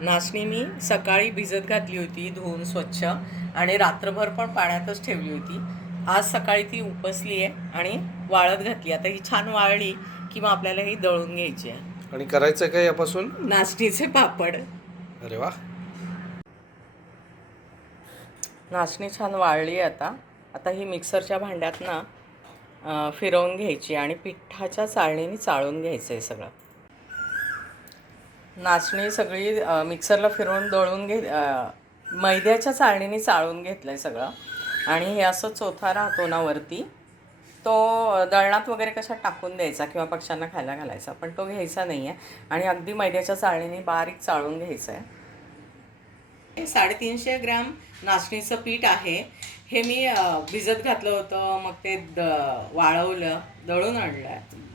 नाचणी मी सकाळी भिजत घातली होती धुवून स्वच्छ आणि रात्रभर पण पाण्यातच ठेवली होती. आज सकाळी ती उपसली आहे आणि वाळत घातली आता ही छान वाळली की मग आपल्याला ही दळून घ्यायची आहे. आणि करायचं काय यापासून? नाचणीचे पापड. अरे वा. नाचणी छान वाळली आहे आता. आता ही मिक्सरच्या भांड्यात ना फिरवून घ्यायची आणि पिठाच्या चाळणीने चाळून घ्यायचं आहे सगळं. नाचणी सगळी मिक्सरला फिरवून दळून घे मैद्याच्या चाळणीने चाळून घेतलं आहे सगळं. आणि हे असं चोथा राहतो ना वरती. तो दळणात वगैरे कशा टाकून द्यायचा किंवा पक्ष्यांना खायला घालायचा पण तो घ्यायचा नाही आहे आणि अगदी मैद्याच्या चाळणीने बारीक चाळून घ्यायचं आहे साडेतीनशे ग्रॅम नाचणीचं पीठ आहे. हे मी भिजत घातलं होतं मग ते द वाळवलं दळून आणलं.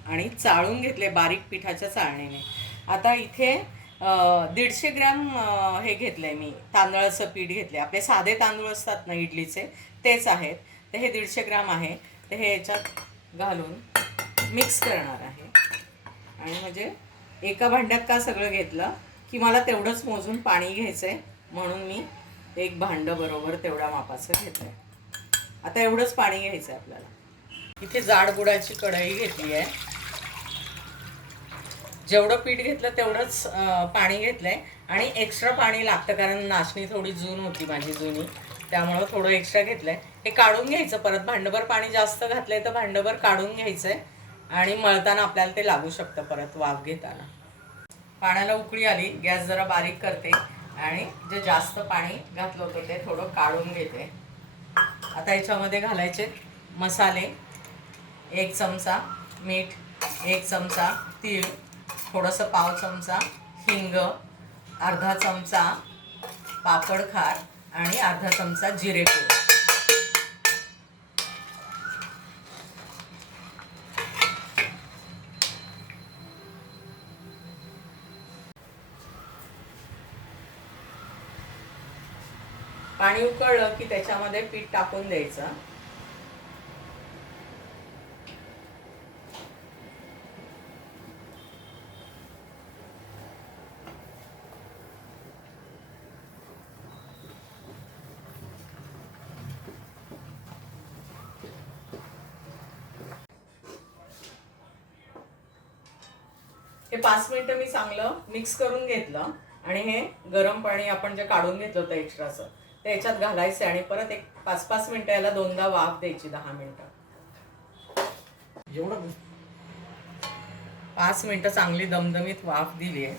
आणि चाळून घेतले बारीक पिठाच्या चाळणीने. आता इथे दीडशे ग्रॅम हे घेतलं आहे मी तांदळाचं पीठ घेतले आपले साधे तांदूळ असतात ना इडलीचे तेच आहेत. तर हे दीडशे ग्रॅम आहे. ते हे याच्यात घालून मिक्स करणार आहे. आणि म्हणजे एका भांड्यात का सगळं घेतलं की मला तेवढंच मोजून पाणी घ्यायचं आहे म्हणून मी एक भांडं बरोबर तेवढ्या मापाचं घेतलं आहे आता एवढंच पाणी घ्यायचं आहे आपल्याला. इथे जाड बुडाची कढई घेतली आहे. जेवढं पीठ घेतलं तेवढंच पाणी घेतलंय. आणि एक्स्ट्रा पाणी लागतं कारण नाचणी थोडी जून होती माझी जुनी. त्यामुळं थोडं एक्स्ट्रा घेतलंय. हे काढून घ्यायचं परत. भांडभर पाणी जास्त घातलंय तर भांडभर काढून घ्यायचंय. आणि मळताना आपल्याला ते लागू शकतं परत वाफ घेताना. पाण्याला उकळी आली गॅस जरा बारीक करते. आणि जे जास्त पाणी घातलं होतं ते थोडं काढून घेते. आता याच्यामध्ये घालायचे मसाले. एक चमचा मीठ एक चमचा तीळ थोडंसं पाव चमचा हिंग अर्धा चमचा पापड खार आणि अर्धा चमचा जिरेपूड पाणी उकळलं की त्याच्यामध्ये पीठ टाकून द्यायचं. हे पाच मिनिटं मी चांगलं मिक्स करून घेतलं आणि हे गरम पाणी आपण जे काढून घेतलं होतं एक्स्ट्राचं ते याच्यात घालायचं आणि परत एक पाच पाच मिनिटं याला दोनदा वाफ द्यायची दहा मिनिटं. एवढं? पाच मिनिटं चांगली दमदमीत वाफ दिली आहे.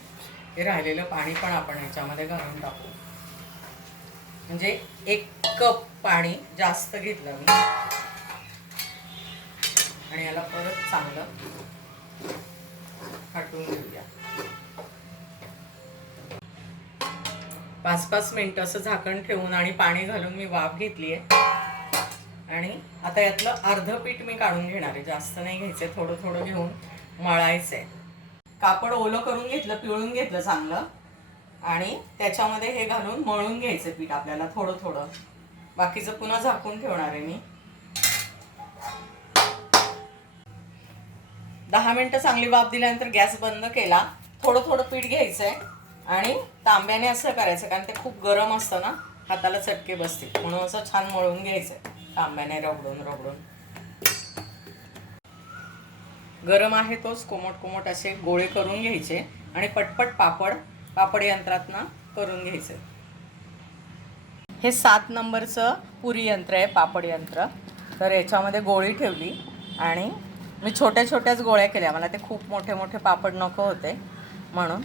हे राहिलेलं पाणी पण आपण ह्याच्यामध्ये घालून टाकू. म्हणजे एक कप पाणी जास्त घेतलं मी. आणि याला परत चांगलं हटवून घेऊया. पाच पाच मिनिटं असं झाकण ठेवून आणि पाणी घालून मी वाफ घेतली आहे आणि आता यातलं अर्ध पीठ मी काढून घेणार आहे. जास्त नाही घ्यायचं थोडं थोडं घेऊन मळायचंय. कापड ओलं करून घेतलं पिळून घेतलं चांगलं. आणि त्याच्यामध्ये हे घालून मळून घ्यायचं पीठ आपल्याला थोडं थोडं बाकीचं पुन्हा झाकून ठेवणार आहे मी. दहा मिनिटं चांगली वाफ दिल्यानंतर गॅस बंद केला. थोडं थोडं पीठ घ्यायचंय आणि तांब्याने असं करायचं कारण ते खूप गरम असतं ना हाताला चटके बसतील. म्हणून असं छान मळून घ्यायचंय तांब्याने रगडून रगडून. गरम आहे तोच कोमट कोमट असे गोळे करून घ्यायचे आणि पटपट पापड पापड यंत्रातनं करून घ्यायचे. हे सात नंबरचं पुरी यंत्र आहे पापड यंत्र. तर याच्यामध्ये गोळी ठेवली आणि मी छोट्या छोट्याच गोळ्या केल्या. मला ते खूप मोठे मोठे पापड नको होते म्हणून.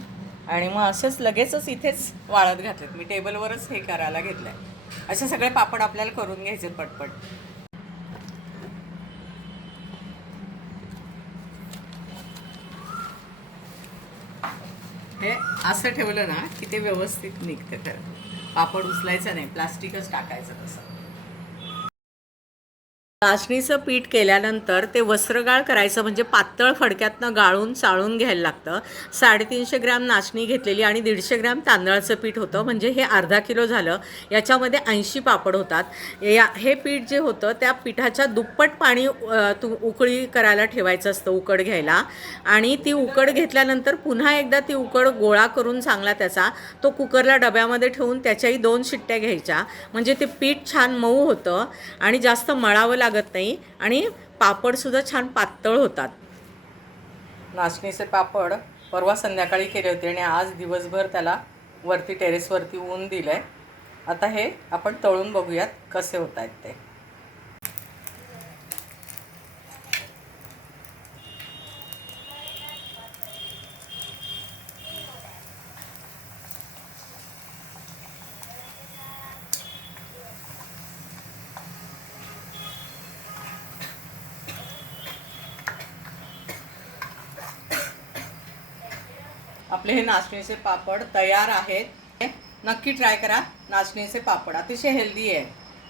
आणि मग असेच लगेचच इथेच वाळत घातलेत. मी टेबलवरच हे करायला घेतलं आहे असे सगळे पापड आपल्याला करून घ्यायचे पटपट. हे असं ठेवलं ना की ते व्यवस्थित निघते खरं. पापड उचलायचं नाही. प्लास्टिकच टाकायचं तसं. नाचणीचं पीठ केल्यानंतर ते वस्त्रगाळ करायचं म्हणजे पातळ फडक्यातनं गाळून चाळून घ्यायला लागतं. साडेतीनशे ग्रॅम नाचणी घेतलेली आणि दीडशे ग्रॅम तांदळाचं पीठ होतं. म्हणजे हे अर्धा किलो झालं. याच्यामध्ये ऐंशी पापड होतात. या हे पीठ जे होतं त्या पिठाच्या दुप्पट पाणी तू उकळी करायला ठेवायचं असतं उकड घ्यायला. आणि ती उकड घेतल्यानंतर पुन्हा एकदा ती उकड गोळा करून चांगला त्याचा तो कुकरला डब्यामध्ये ठेवून त्याच्याही दोन शिट्ट्या घ्यायच्या. म्हणजे ते पीठ छान मऊ होतं. आणि जास्त मळावं लागतं लागत नाही आणि पापडसुद्धा छान पातळ होतात. नाचणीचे पापड परवा संध्याकाळी केले होते आणि आज दिवसभर त्याला वरती टेरेसवरती ऊन दिलं आहे आता हे आपण तळून बघूयात कसे होत आहेत ते. आपले हे नाचणीचे पापड तयार आहेत. नक्की ट्राय करा नाचणीचे पापड. अतिशय हेल्दी आहे.